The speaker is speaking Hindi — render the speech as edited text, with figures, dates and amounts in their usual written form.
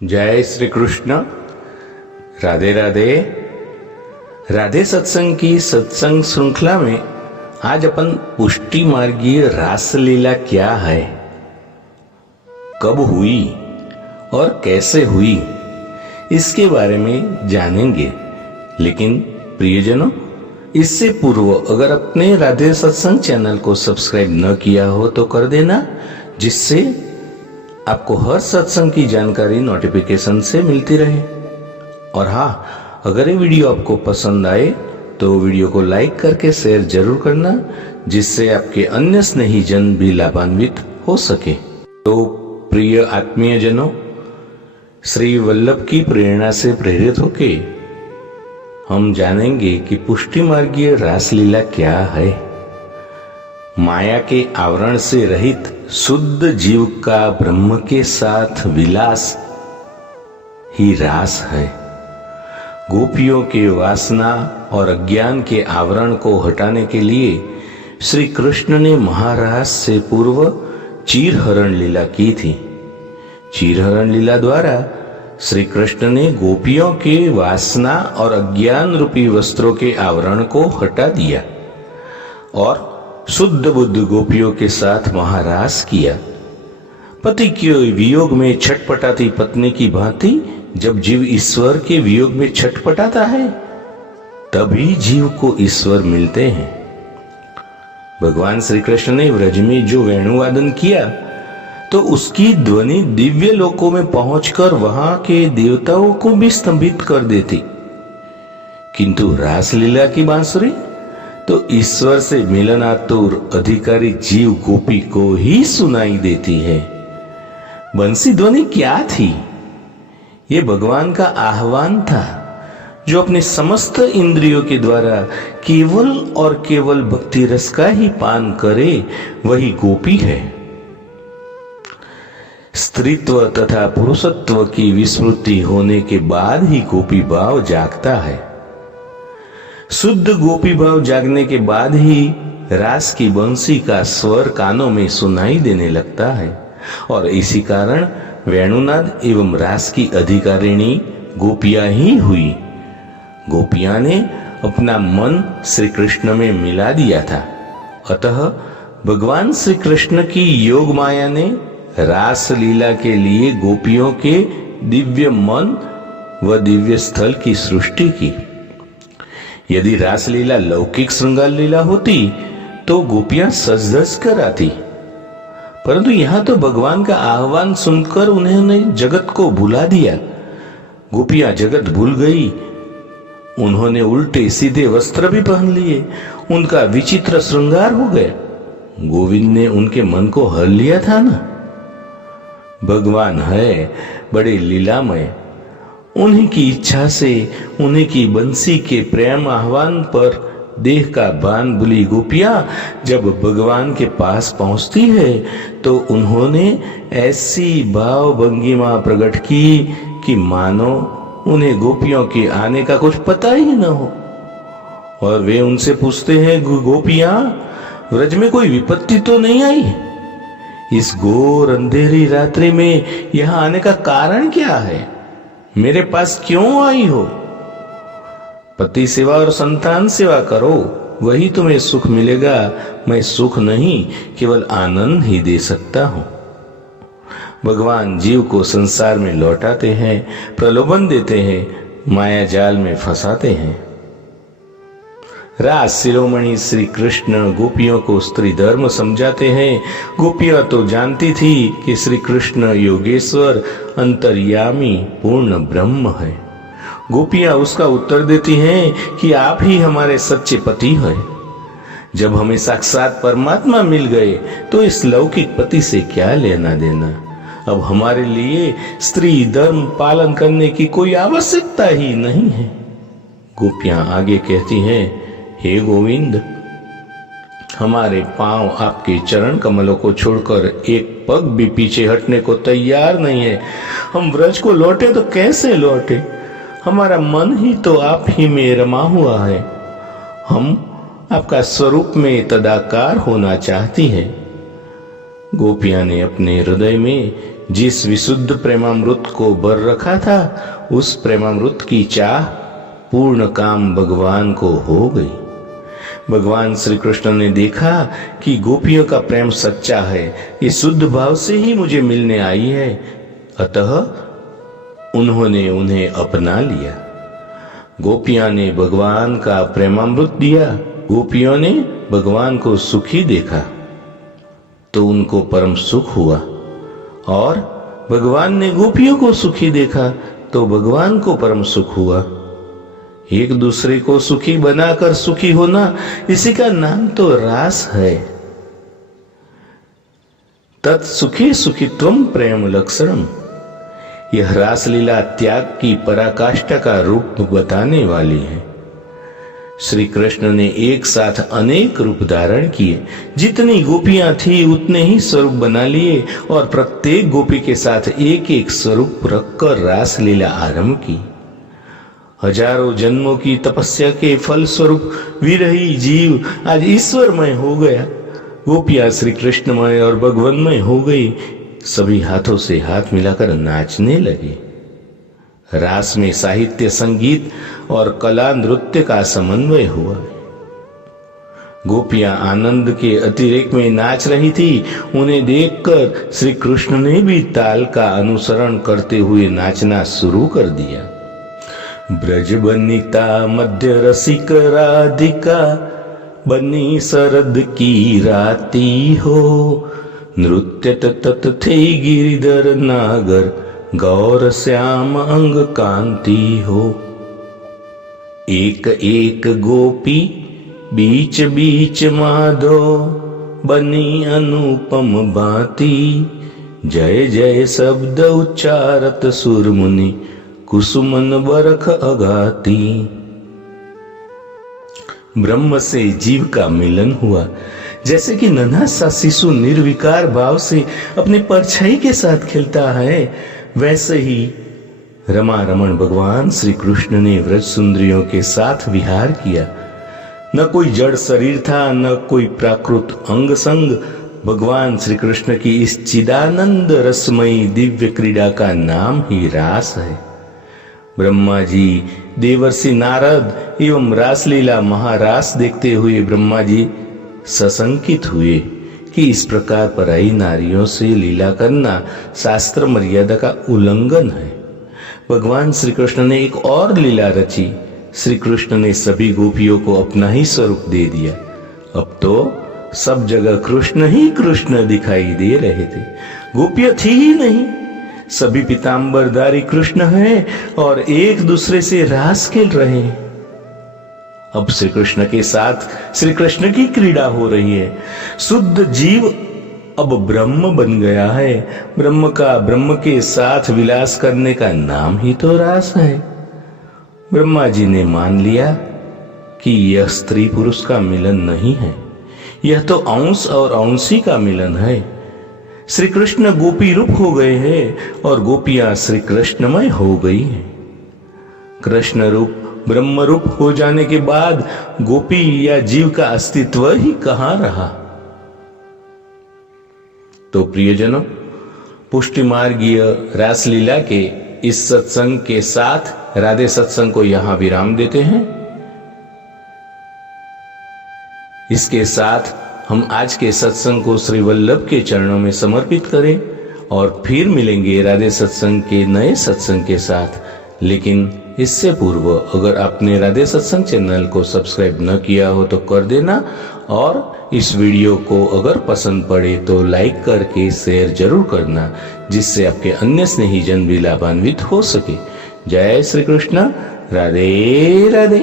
जय श्री कृष्ण। राधे राधे। राधे सत्संग की सत्संग श्रृंखला में आज अपन पुष्टि मार्गीय रासलीला क्या है, कब हुई और कैसे हुई, इसके बारे में जानेंगे। लेकिन प्रियजनों, इससे पूर्व अगर अपने राधे सत्संग चैनल को सब्सक्राइब न किया हो तो कर देना, जिससे आपको हर सत्संग की जानकारी नोटिफिकेशन से मिलती रहे। और हाँ, अगर ये वीडियो आपको पसंद आए तो वीडियो को लाइक करके शेयर जरूर करना, जिससे आपके अन्य स्नेही जन भी लाभान्वित हो सके। तो प्रिय आत्मीय जनों, श्री वल्लभ की प्रेरणा से प्रेरित होके हम जानेंगे कि पुष्टि मार्गीय रासलीला क्या है। माया के आवरण से रहित शुद्ध जीव का ब्रह्म के साथ विलास ही रास है। गोपियों के वासना और अज्ञान के आवरण को हटाने के लिए श्री कृष्ण ने महारास से पूर्व चीरहरण लीला की थी। चीरहरण लीला द्वारा श्री कृष्ण ने गोपियों के वासना और अज्ञान रूपी वस्त्रों के आवरण को हटा दिया और शुद्ध बुद्ध गोपियों के साथ महारास किया। पति के वियोग में छटपटाती पत्नी की भांति जब जीव ईश्वर के वियोग में छटपटाता है, तभी जीव को ईश्वर मिलते हैं। भगवान श्री कृष्ण ने व्रज में जो वेणुवादन किया तो उसकी ध्वनि दिव्य लोकों में पहुंचकर वहां के देवताओं को भी स्तंभित कर देती, किंतु रासलीला की बांसुरी तो ईश्वर से मिलनातुर अधिकारी जीव गोपी को ही सुनाई देती है। बंसी ध्वनि क्या थी? ये भगवान का आह्वान था, जो अपने समस्त इंद्रियों के द्वारा केवल और केवल भक्ति रस का ही पान करे, वही गोपी है। स्त्रीत्व तथा पुरुषत्व की विस्मृति होने के बाद ही गोपी भाव जागता है। शुद्ध गोपी भाव जागने के बाद ही रास की बंसी का स्वर कानों में सुनाई देने लगता है, और इसी कारण वेणुनाद एवं रास की अधिकारिणी गोपियां ही हुई। गोपियां ने अपना मन श्री कृष्ण में मिला दिया था। अतः भगवान श्री कृष्ण की योग माया ने रास लीला के लिए गोपियों के दिव्य मन व दिव्य स्थल की सृष्टि की। यदि रासलीला लौकिक श्रृंगार लीला होती तो गोपियां सज धज कर आती, परंतु यहां तो भगवान का आह्वान सुनकर उन्होंने जगत को भुला दिया। गोपियां जगत भूल गई। उन्होंने उल्टे सीधे वस्त्र भी पहन लिए, उनका विचित्र श्रृंगार हो गया। गोविंद ने उनके मन को हर लिया था ना। भगवान है बड़े लीलामय। उन्हीं की इच्छा से, उन्हीं की बंसी के प्रेम आह्वान पर देह का बान भूली गोपियां जब भगवान के पास पहुंचती है तो उन्होंने ऐसी भाव भंगिमा प्रकट की कि मानो उन्हें गोपियों के आने का कुछ पता ही न हो। और वे उनसे पूछते हैं, गोपियां, व्रज में कोई विपत्ति तो नहीं आई? इस घोर अंधेरी रात्रि में यहां आने का कारण क्या है? मेरे पास क्यों आई हो? पति सेवा और संतान सेवा करो, वही तुम्हें सुख मिलेगा। मैं सुख नहीं, केवल आनंद ही दे सकता हूं। भगवान जीव को संसार में लौटाते हैं, प्रलोभन देते हैं, माया जाल में फंसाते हैं। रास शिरोमणि श्री कृष्ण गोपियों को स्त्री धर्म समझाते हैं। गोपियां तो जानती थी कि श्री कृष्ण योगेश्वर अंतर्यामी पूर्ण ब्रह्म है। गोपियां उसका उत्तर देती हैं कि आप ही हमारे सच्चे पति हैं। जब हमें साक्षात परमात्मा मिल गए तो इस लौकिक पति से क्या लेना देना। अब हमारे लिए स्त्री धर्म पालन करने की कोई आवश्यकता ही नहीं है। गोपियां आगे कहती हैं, हे गोविंद, हमारे पांव आपके चरण कमलों को छोड़कर एक पग भी पीछे हटने को तैयार नहीं है। हम व्रज को लौटे तो कैसे लौटे? हमारा मन ही तो आप ही में रमा हुआ है। हम आपका स्वरूप में तदाकार होना चाहती हैं। गोपियां ने अपने हृदय में जिस विशुद्ध प्रेमामृत को बर रखा था, उस प्रेमामृत की चाह पूर्ण काम भगवान को हो गई। भगवान श्री कृष्ण ने देखा कि गोपियों का प्रेम सच्चा है, ये शुद्ध भाव से ही मुझे मिलने आई है, अतः उन्होंने उन्हें अपना लिया। गोपियां ने भगवान का प्रेमामृत दिया, गोपियों ने भगवान को सुखी देखा तो उनको परम सुख हुआ, और भगवान ने गोपियों को सुखी देखा तो भगवान को परम सुख हुआ। एक दूसरे को सुखी बनाकर सुखी होना, इसी का नाम तो रास है। तत्सुखे सुखित्वम प्रेम लक्षणम। यह रासलीला त्याग की पराकाष्ठा का रूप बताने वाली है। श्री कृष्ण ने एक साथ अनेक रूप धारण किए, जितनी गोपियां थी उतने ही स्वरूप बना लिए, और प्रत्येक गोपी के साथ एक एक स्वरूप रखकर रासलीला आरंभ की। हजारों जन्मों की तपस्या के फल स्वरूप विरही जीव आज ईश्वरमय हो गया। गोपियां श्री कृष्णमय और भगवानमय हो गई, सभी हाथों से हाथ मिलाकर नाचने लगे। रास में साहित्य, संगीत और कला नृत्य का समन्वय हुआ। गोपियां आनंद के अतिरेक में नाच रही थी। उन्हें देखकर श्री कृष्ण ने भी ताल का अनुसरण करते हुए नाचना शुरू कर दिया। ब्रज बनिता मध्य रसिक राधिका, बनी शरद की राती हो, नृत्य तत थे गिरिधर नागर, गौर श्याम अंग कांति हो। एक एक गोपी बीच बीच माधो, बनी अनुपम भांति, जय जय शब्द उच्चारत सुर मुनि, कुसुमन बरख अगाती। ब्रह्म से जीव का मिलन हुआ। जैसे कि नन्हा सा शिशु निर्विकार भाव से अपने परछाई के साथ खेलता है, वैसे ही रमा रमण भगवान श्री कृष्ण ने व्रज सुंदरियों के साथ विहार किया। न कोई जड़ शरीर था, न कोई प्राकृत अंग संग। भगवान श्री कृष्ण की इस चिदानंद रसमयी दिव्य क्रीड़ा का नाम ही रास है। ब्रह्मा जी, देवर्षि नारद एवं रासलीला महारास देखते हुए ब्रह्मा जी सशंकित हुए कि इस प्रकार पराई नारियों से लीला करना शास्त्र मर्यादा का उल्लंघन है। भगवान श्री कृष्ण ने एक और लीला रची। श्री कृष्ण ने सभी गोपियों को अपना ही स्वरूप दे दिया। अब तो सब जगह कृष्ण ही कृष्ण दिखाई दे रहे थे, गोपियां थी ही नहीं। सभी पीतांबरधारी कृष्ण हैं और एक दूसरे से रास खेल रहे हैं। अब श्री कृष्ण के साथ श्री कृष्ण की क्रीड़ा हो रही है। शुद्ध जीव अब ब्रह्म बन गया है। ब्रह्म का ब्रह्म के साथ विलास करने का नाम ही तो रास है। ब्रह्मा जी ने मान लिया कि यह स्त्री पुरुष का मिलन नहीं है, यह तो अंश और अंशी का मिलन है। श्री कृष्ण गोपी रूप हो गए हैं और गोपियां श्री कृष्णमय हो गई हैं। कृष्ण रूप ब्रह्म रूप हो जाने के बाद गोपी या जीव का अस्तित्व ही कहां रहा। तो प्रियजनों, पुष्टि मार्गीय रासलीला के इस सत्संग के साथ राधे सत्संग को यहां विराम देते हैं। इसके साथ हम आज के सत्संग को श्री वल्लभ के चरणों में समर्पित करें और फिर मिलेंगे राधे सत्संग के नए सत्संग के साथ। लेकिन इससे पूर्व अगर आपने राधे सत्संग चैनल को सब्सक्राइब न किया हो तो कर देना, और इस वीडियो को अगर पसंद पड़े तो लाइक करके शेयर जरूर करना, जिससे आपके अन्य स्नेहीजन भी लाभान्वित हो सके। जय श्री कृष्ण। राधे राधे।